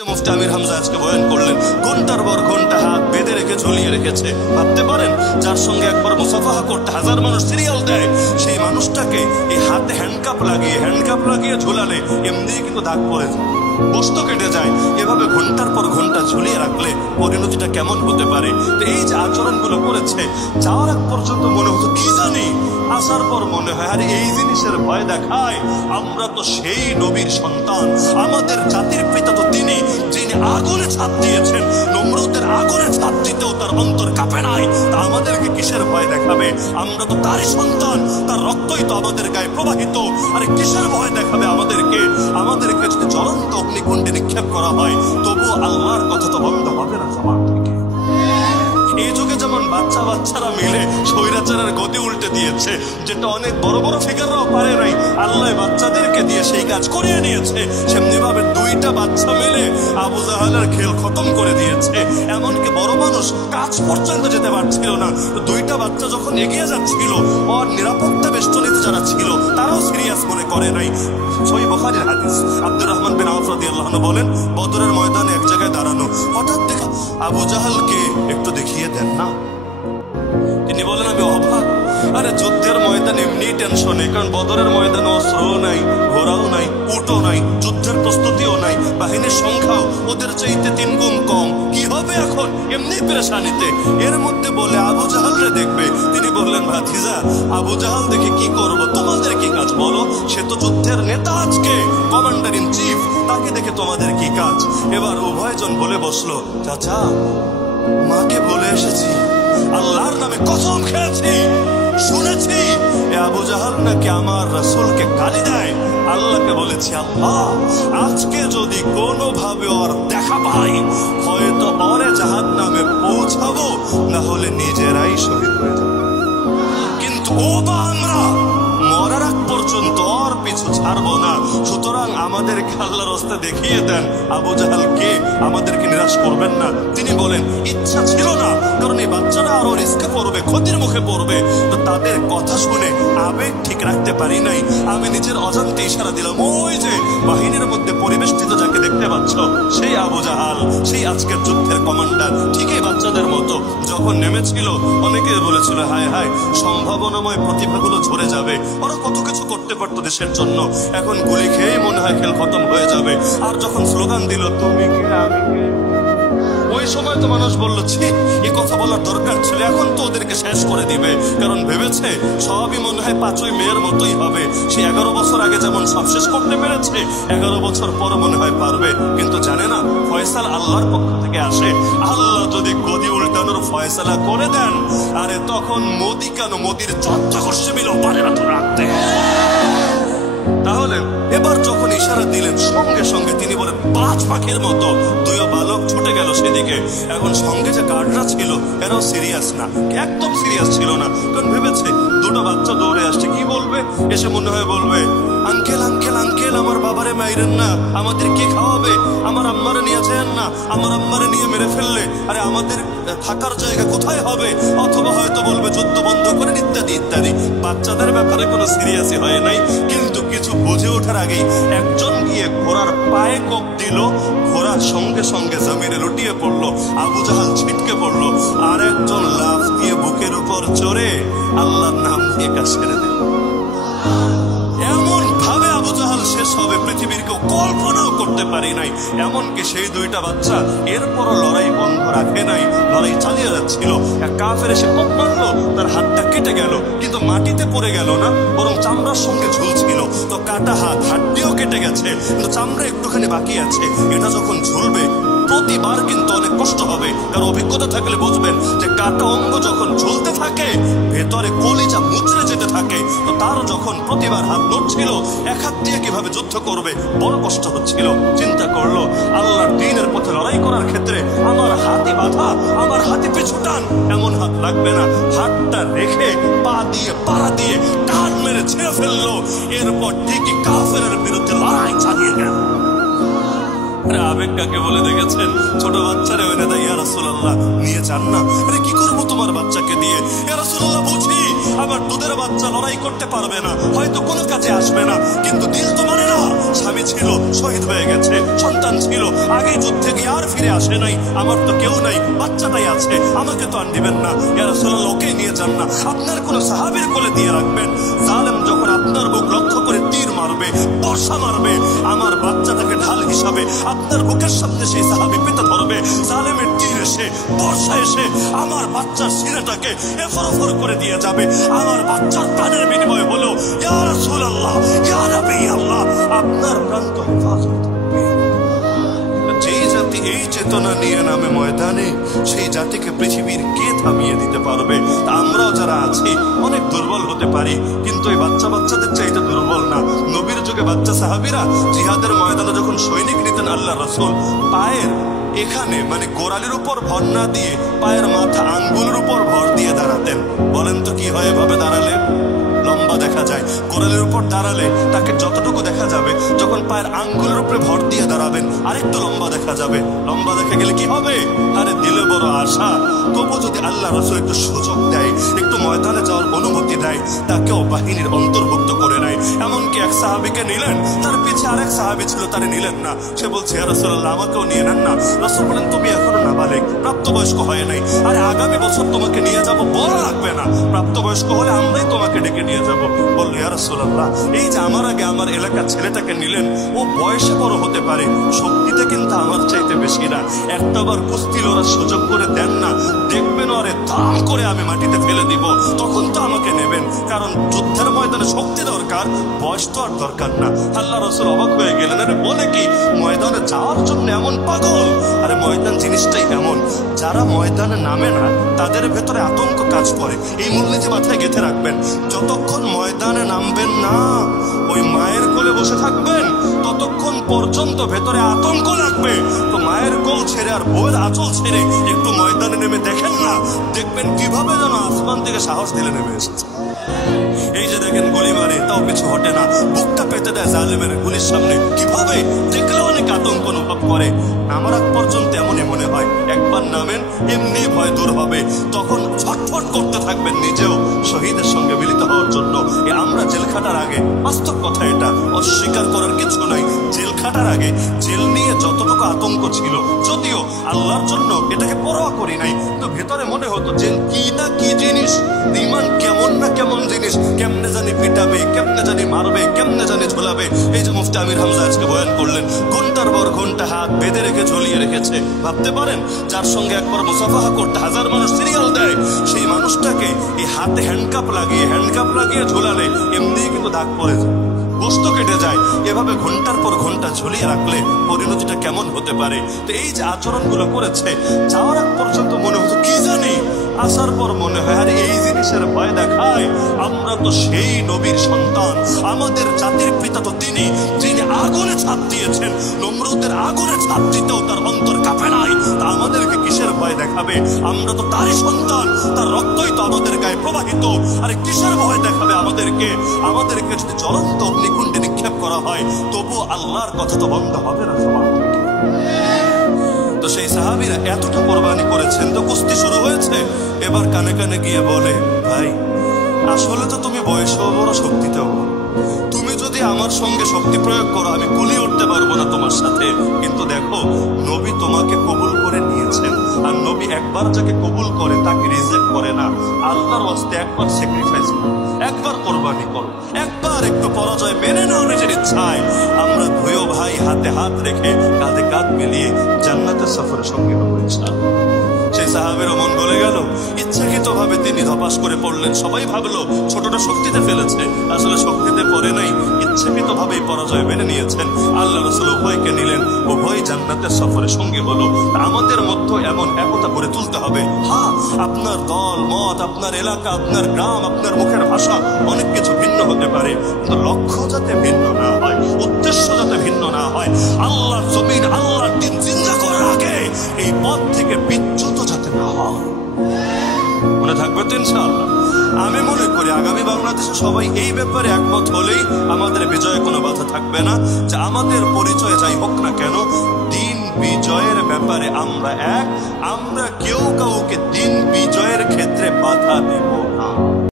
মুফতি আমির হামজা আজকে বয়ান করলেন, ঘন্টার পর ঘন্টা হাত বেঁধে রেখে ঝুলিয়ে রেখেছে। ভাবতে পারেন, যার সঙ্গে একবার মুসাফাহা করতে হাজার মানুষ সিরিয়াল দেয়, সেই মানুষটাকে এই হাতে হ্যান্ডকাপ লাগিয়ে ঝুলালে এমনি কিন্তু দাগ পড়ে যায়, বস্তু কেটে যায়। এভাবে ঘন্টার পর ঘন্টা ঝুলিয়ে রাখলে পরিণতিটা কেমন হতে পারে? তো এই যে আচরণগুলো করেছে, যাওয়ার আগ পর্যন্ত মনে হতো কি জানি, আসার পর মনে হয় আরে এই জিনিসের ভয় দেখায়, আমরা তো সেই নবীর সন্তান, আমাদের জাতির পিতা তো তিনি, যিনি আগুনে ছাপ দিয়েছেন, নমরুদের আগুনে ছাপ দিতেও তার অন্তর কাঁপে নাই, তা আমাদেরকে কিসের ভয় দেখাবে? আমরা তো তারই সন্তান, তার রক্তই তো আমাদের গায়ে প্রবাহিত, আরে কিসের ভয় দেখাবে আমাদেরকে? আমাদেরকে যদি জ্বলন্ত অগ্নিকুণ্ডে নিক্ষেপ করা হয়, তবুও আল্লাহর কথা তো বন্ধ হবে না জবান থেকে। এই যুগে যেমন বাচ্চারা মিলে স্বৈরাচারের গদি উল্টে দিয়েছে, যেটা অনেক বড় বড় ফিগাররাও পারে নাই, আল্লাহ বাচ্চাদেরকে দিয়ে সেই কাজ করিয়ে নিয়েছে। সেমনি ভাবে দুইটা বাচ্চা মিলে আবু জাহালের খেল খতম করে দিয়েছে। এমনকি বড় মানুষ কাজ পর্যন্ত যেতে পারছিল না, দুইটা বাচ্চা যখন এগিয়ে যাচ্ছিল, ওর নিরাপত্তা বেষ্টনীতে যারা ছিল তারাও সিরিয়াস মনে করে নাই। সহিহ বুখারীর হাদিস, আব্দুর রহমান বিন আওফ রাদিয়াল্লাহু আনহু বলেন, বদরের ময়দানে এক জায়গায় দাঁড়ানো, হঠাৎ দেখে আবু জাহালকে একটু দেখিয়ে দেন না। তিনি বলেন, আমি অবাক। আরে যুদ্ধের ময়দান এমনি টেনশনে, কারণ বদরের ময়দানে অস্ত্রও নাই, ঘোড়াও নাই, উটও নাই, যুদ্ধের প্রস্তুতিও নাই, বাহিনীর সংখ্যাও ওদের চাইতে 3 গুণ কম। কি হবে এখন? এমনি পেরেশানিতে। এর মধ্যে বলে আবু জাহালরে দেখবে। তিনি বললেন, ভাতিজা, আবু জাহাল দেখে কি করব, তোমাদের কি কাজ বলো? সে তো যুদ্ধের নেতা, আজকে কমান্ডার ইন চিফ, তাকে দেখে তোমাদের কি কাজ? এবার উভয়জন বলে বসলো, চাচা, মাকে বলে এসেছি, আল্লাহর নামে কসম খেয়েছি, শুনেছি এ আবু জাহাল নাকি আমার রাসূলকে গালি দেয়। আল্লাহকে বলেছি, আল্লাহ, আজকে যদি কোনোভাবে ওর দেখা পাই, হয়তো ওরে জাহান্নামে পৌঁছাবো, না হলে নিজেরাই শহীদ হয়ে যাবো, কিন্তু ও বা আমরা মরার আগ পর্যন্ত ওর পিছু ছাড়বো না। সুতরাং আমাদেরকে আল্লাহর রাস্তা দেখিয়ে দেন, আবু জাহাল কে, আমাদেরকে নিরাশ করবেন না। তিনি বলেন, ইচ্ছা ছিল না, কারণ এই বাচ্চারা আরো রিস্কে পড়বে, ক্ষতির মুখে পড়বে। তো তাদের কথা শুনে আবেগ ঠিক রাখতে পারি নাই, আমি নিজের অজান্তে ইশারা দিলাম, ওই যে বাহিনীর মধ্যে পরিবেষ্টিত যাকে দেখতে পাচ্ছ, সেই আবু জাহাল, সেই আজকের যুদ্ধের কমান্ডার, ঠিকই বাচ্চাদের মতো। যখন নেমেছিল, অনেকে বলেছিল, হায় হায়, সম্ভাবনাময় প্রতিভাগুলো ঝরে যাবে, ওরা কত কিছু করতে পারতো দেশের জন্য, এখন গুলি খেয়েই মনে হয় খেল খতম হয়ে যাবে। আর যখন স্লোগান দিল, তুমি কে আমি কে, ওই সময় তো মানুষ বললো, ছি, এ কথা বলার দরকার ছিল, এখন তো ওদেরকে শেষ করে দিবে। কারণ ভেবেছে সবই মনে হয় 5ই মেয়ের মতোই হবে। সে 11 বছর আগে যেমন সব শেষ করতে পেরেছে, 11 বছর পর মনে হয় পারবে। কিন্তু জানে না, ফয়সালা আল্লাহর পক্ষ থেকে আসে। আল্লাহ যদি গদি উল্টানোর ফয়সালা করে দেন, আরে তখন মোদি কেন, মোদির চর্চা করছে মিলেও পারে না তো রাখতে। তাহলে এবার যখন ইশারা দিলেন, সঙ্গে সঙ্গে তিনি বলেন, 5 পাখির মতো 2 বালক ছুটে গেল সেদিকে। এখন সঙ্গে যে গার্ডরা ছিল, এরাও সিরিয়াস না, একদম সিরিয়াস ছিল না, কারণ ভেবেছে 2টা বাচ্চা দৌড়ে আসছে, কি বলবে? এসে মনে হয় বলবে, আঙ্কেল আঙ্কেল আঙ্কেল, আমার বাবারে মাইরেন না, আমাদের কে খাওয়াবে? আমার আম্মারে নিয়ে যান না, আমার আম্মারে নিয়ে মেরে ফেললে আরে আমাদের থাকার জায়গা কোথায় হবে? অথবা হয়তো বলবে যুদ্ধ বন্ধ করেন, ইত্যাদি ইত্যাদি। বাচ্চাদের ব্যাপারে কোনো সিরিয়াসই হয় নাই, কিন্তু কিছু বুঝে ওঠার আগেই একজন গিয়ে ঘোড়ার পায়ে কোপ দিল, ঘোড়ার সঙ্গে সঙ্গে জমিনে লুটিয়ে পড়লো, আবু জাহাল ছিটকে পড়লো, আর একজন লাফ দিয়ে বুকের উপর চড়ে আল্লাহর নাম দিয়ে কাজ ছেড়ে দিল। এমন ভাবে আবু জাহাল শেষ হবে পৃথিবীর কেউ কল্পনাও করতে পারি নাই। এমনকি সেই 2টা বাচ্চা এরপরও লড়াই বন্ধ রাখে নাই, লড়াই চালিয়ে যাচ্ছিল। এক কাফের এসে কোপ মারলো, তার হাতটা কেটে গেল, কিন্তু মাটিতে পড়ে গেল না, বরং চামড়ার সঙ্গে ঝুলছিল। তো কাটা হাত, হাড্ডিও কেটে গেছে, কিন্তু চামড়া একটুখানি বাকি আছে। এটা যখন ঝুলবে প্রতিবার কিন্তু অনেক কষ্ট হবে, কারণ অভিজ্ঞতা থাকলে বুঝবেন যে কাটা অঙ্গ যখন ঝুলতে থাকে, ভেতরে কলিজা মুচড়ে যেতে থাকে। তো তার যখন প্রতিবার হাত নড়ছিল, এক হাত দিয়ে কিভাবে যুদ্ধ করবে, বড় কষ্ট হচ্ছিল। চিন্তা করলো, আল্লাহর দ্বীনের পথে লড়াই করার ক্ষেত্রে আমার হাতে বাধা, আমার হাতে পিছু টান, এমন হাত লাগবে না। হাতটা রেখে পা দিয়ে পাড়া দিয়ে টান মেরে ছেড়ে ফেললো। এরপর ঠিকই কাফেরের বিরুদ্ধে লড়াই চালিয়ে গেল। আবেগ কাকে বলে দেখেছেন? ছোট বাচ্চারে ওই নেতা, ইয়া রাসূলুল্লাহ নিয়ে যান না। আরে কি করবো তোমার বাচ্চাকে দিয়ে? ইয়া রাসূলুল্লাহ বুঝি আমার দুধের বাচ্চা লড়াই করতে পারবে না, হয়তো কোনো কাজে আসবে না, কিন্তু দিল তো মানে না। স্বামী ছিল, শহীদ হয়ে গেছে, সন্তান ছিল, আগে যুদ্ধে গিয়ে আর ফিরে আসে নাই, আমার তো কেউ নাই, বাচ্চাটাই আছে, আমাকে তো আর দিবেন না। ইয়া রাসূলুল্লাহ ওকে নিয়ে যান না, আপনার কোন সাহাবীর কোলে দিয়ে রাখবেন। জালেম যখন আপনার বুক লক্ষ্য করে তীর মারবে, বর্ষা মারবে, আমার বাচ্চাটাকে ঢাল হিসাবে আপনার বুকের সামনে সেই সাহাবী পেতে ধরবে। জালেমের তীর এসে, বর্ষা এসে আমার বাচ্চার সিনাটাকে এফরফর করে দিয়ে যাবে। আমার বাচ্চার প্রাণের বিনিময় হলো ইয়া রাসূলুল্লাহ, ইয়া নবী আল্লাহ, আপনার প্রাণ তো হেফাজত থাকবে। যেই জাতি এই চেতনা নিয়ে নামে ময়দানে, সেই জাতিকে পৃথিবীর কে থামিয়ে দিতে পারবে? তা আমরাও যারা আছি অনেক দুর্বল হতে পারি, কিন্তু এই বাচ্চাদের চাইতে দুর্বল না। নবীর যুগে বাচ্চা সাহাবীরা জিহাদের ময়দানে যখন সৈনিক নিতেন, আল্লাহ রাসূল পায়ের এখানে মানে গোড়ালির উপর ভর না দিয়ে পায়ের মাথা আঙ্গুলের উপর ভর দিয়ে দাঁড়াতেন। বলেন তো কি হয় এভাবে দাঁড়ালে? লম্বা দেখা যায়। গোড়ালির উপর দাঁড়ালে তাকে যতটুকু দেখা যাবে, যখন পায়ের আঙ্গুলের উপরে ভর দিয়ে দাঁড়াবেন আরেকটু লম্বা দেখা যাবে। লম্বা দেখা গেলে কি হবে? আরে দিলে বড় আশা। তবু যদি আল্লাহ রাসূল একটু সুযোগ দেয়, একটু ময়দানে যাওয়ার অনুমতি দেয়, তাকেও বাহিনীর অন্তর্ভুক্ত করে নেয়। এমনকি এক সাহাবীকে নিলেন, তার পিছে আরেক সাহাবী ছিল, তারে নিলেন না। সে বলছে ইয়া রাসূলুল্লাহ আমাকেও নিয়ে নেন না। রাসূল বলেন তুমি এখনো নাবালেগ, প্রাপ্তবয়স্ক হয় নাই, আরে আগামী বছর তোমাকে নিয়ে যাব, বড় লাগবে না, প্রাপ্তবয়স্ক হলে আমরাই তোমাকে ডেকে নিয়ে যাব। বলল ইয়া রাসূলুল্লাহ এই যে আমার আগে আমার এলাকার ছেলেটাকে নিলেন, ও বয়সে বড় হতে পারে, শক্তিতে কিন্তু আমার চাইতে বেশি না, একটাবার কুস্তি লড়ার সুযোগ করে দেন না, দেখবেন আরে দাম করে আমি মাটিতে ফেলে দিব, তখন তো আমাকে নেবেন, কারণ যুদ্ধের ময়দানে শক্তি দরকার, বয়স তো আর দরকার না। আল্লাহ রাসূল অবাক হয়ে গেলেন, আরে বলে কি ময়দানে যাওয়ার জন্য এমন পাগল? আরে ময়দান জিনিসটাই এমন, যারা ময়দানে নামে না তাদের ভেতরে আতঙ্ক কাজ করে। এই মূলনীতি মাথায় গেঁথে রাখবেন, যতক্ষণ ময়দানে নামবেন না ওই মায়ের কোলে বসে থাকবেন, ততক্ষণ পর্যন্ত ভেতরে আতঙ্ক লাগবে। তো মায়ের কোল ছেড়ে আর বউয়ের আঁচল ছেড়ে একটু ময়দানে নেমে দেখেন না, দেখবেন কিভাবে যেন আসমান থেকে সাহস দিলে নেমে এসেছে। এই যে দেখেন গুলি মারে, তাও পিছু হটে না, বুকটা পেতে দেয় জালেমের গুলির সামনে, কিভাবে দেখলে অনেক আতঙ্ক অনুভব করে। আমার আগ পর্যন্ত এমনই মনে হয়, একবার নামেন এমনি ভয় দূর হবে, তখন ছটফট করতে থাকবেন নিজেও শহীদের সঙ্গে মিলিত হওয়ার জন্য। আমরা জেল খাটার আগে, বাস্তব কথা এটা, অস্বীকার করার কিছু নাই, জেল খাটার আগে জেল নিয়ে যতটুকু আতঙ্ক ছিল, যদিও আল্লাহর জন্য এটাকে পরোয়া করি নাই, তো ভেতরে মনে হতো জেল কি না কি জিনিস, ইমান কেমন না কেমন জিনিস, কেমনে জানি পিটাবে, কেমনে জানি মারবে, কেমনে জানি ঝোলাবে। এই যে মুফতি আমির হামজা আজকে বয়ান করলেন, ঘন্টার পর ঘন্টা হাত বেঁধে রেখে ঝুলিয়ে রেখেছে। ভাবতে পারেন যার সঙ্গে একবার মুসাফাহা করতে হাজার মানুষ সিরিয়াল দেয়, সেই মানুষটাকে এই হাতে হ্যান্ডকাপ লাগিয়ে ঝোলালে এমনি কিন্তু দাগ পড়ে যায়, গোস্ত কেটে যায়। এভাবে ঘন্টার পর ঘন্টা ঝুলিয়ে রাখলে পরিণতিটা কেমন হতে পারে? তো এই যে আচরণগুলো করেছে, যাওয়ার আগ পর্যন্ত মনে হতো কি জানি, আসার পর মনে হয় আরে এই জিনিসের ভয় দেখায়, আমরা তো সেই নবীর সন্তান, আমাদের জাতির পিতা তো তিনি, যিনি আগুনে ছাপ দিয়েছেন, নমরুদের আগুনে ছাপ দিতেও তার অন্তর কাঁপে নাই, তা আমাদেরকে কিসের ভয় দেখাবে? আমরা তো তারই সন্তান, তার রক্তই তো আমাদের গায়ে প্রবাহিত, আরে কিসের ভয় দেখাবে আমাদেরকে? আমাদেরকে যদি জ্বলন্ত অগ্নিকুণ্ডে নিক্ষেপ করা হয়, তবু আল্লাহর কথা তো বন্ধ হবে না সমাজ থেকে। তো সেই সাহাবীরা এতটা কোরবানি করেছেন, তো কুস্তি শুরু হয়েছে। এবার কানে কানে গিয়ে বলে, ভাই আসলে তো তুমি বয়সেও বড়, শক্তিতেও বড়, তুমি যদি আমার সঙ্গে শক্তি প্রয়োগ করো আমি কুলি উঠতে পারবো না তোমার সাথে, কিন্তু দেখো নবী তোমাকে কবুল করে নিয়েছেন, আর নবী একবার যাকে কবুল করে তাকে রিজেক্ট করে না। আল্লাহর ওয়াস্তে একবার স্যাক্রিফাইস করো, একবার কোরবানি করো, একবার একটু পরাজয় মেনে নাও নিজের ইচ্ছায়। আমরা দুইও ভাই হাতে হাত রেখে কাঁধে কাঁধ মিলিয়ে জান্নাতের সফরে সঙ্গী হবো ইনশাআল্লাহ। সেই সাহাবেরও মন গলে গেল, ইচ্ছাকৃত ভাবে তিনি ধপাস করে পড়লেন। সবাই ভাবলো ছোটটা শক্তিতে ফেলেছে, আসলে শক্তিতে পড়ে নাই, ইচ্ছাকৃত ভাবেই পরাজয় মেনে নিয়েছেন। আল্লাহ রাসূল উভয়কে নিলেন, উভয় জান্নাতের সফরে সঙ্গী হলো। আমাদের মধ্যে এমন একতা করে তুলতে হবে। হ্যাঁ, আপনার দল মত, আপনার এলাকা, আপনার গ্রাম, আপনার মুখের ভাষা অনেক কিছু ভিন্ন হতে পারে, কিন্তু লক্ষ্য যাতে ভিন্ন না হয়, উদ্দেশ্য যাতে ভিন্ন না হয়, আল্লাহর জমিন, আল্লাহর দিন জিন্দা করার আগে এই পথ থেকে বিচ্যুত যাতে না হয়। মনে থাকবে তো ইনশাআল্লাহ। আমি মনে করি আগামী বাংলাদেশে সবাই এই ব্যাপারে একমত হলেই আমাদের বিজয়ে কোনো বাধা থাকবে না। যে আমাদের পরিচয় যাই হোক না কেন, দিন বিজয়ের ব্যাপারে আমরা এক, আমরা কেউ কাউকে দিন বিজয়ের ক্ষেত্রে বাধা দেব